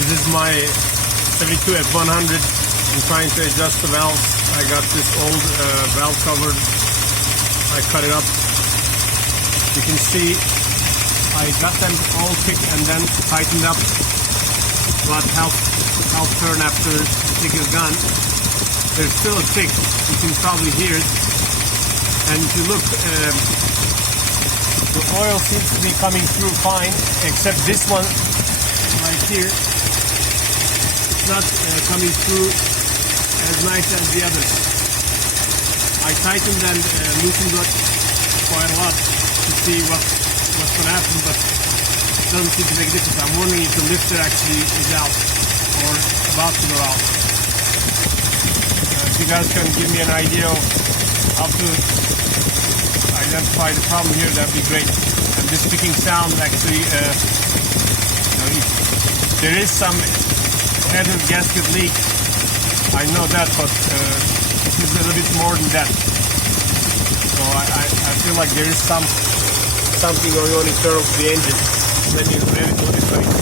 This is my 72 F100. I'm trying to adjust the valves. I got this old valve cover. I cut it up. You can see I got them all fixed and then tightened up. But help turn after the stick is gone. There's still a stick. You can probably hear it. And if you look, the oil seems to be coming through fine, except this one right here. It's not coming through as nice as the others. I tightened and loosened it quite a lot to see what's going to happen, but it doesn't seem to make a difference. I'm wondering if the lifter actually is out or about to go out. If you guys can give me an idea of how to identify the problem here, that'd be great. And this ticking sound actually, there is some header gasket leak. I know that, but this is a little bit more than that. So I feel like there is something going on in terms of the engine. Let me modify it.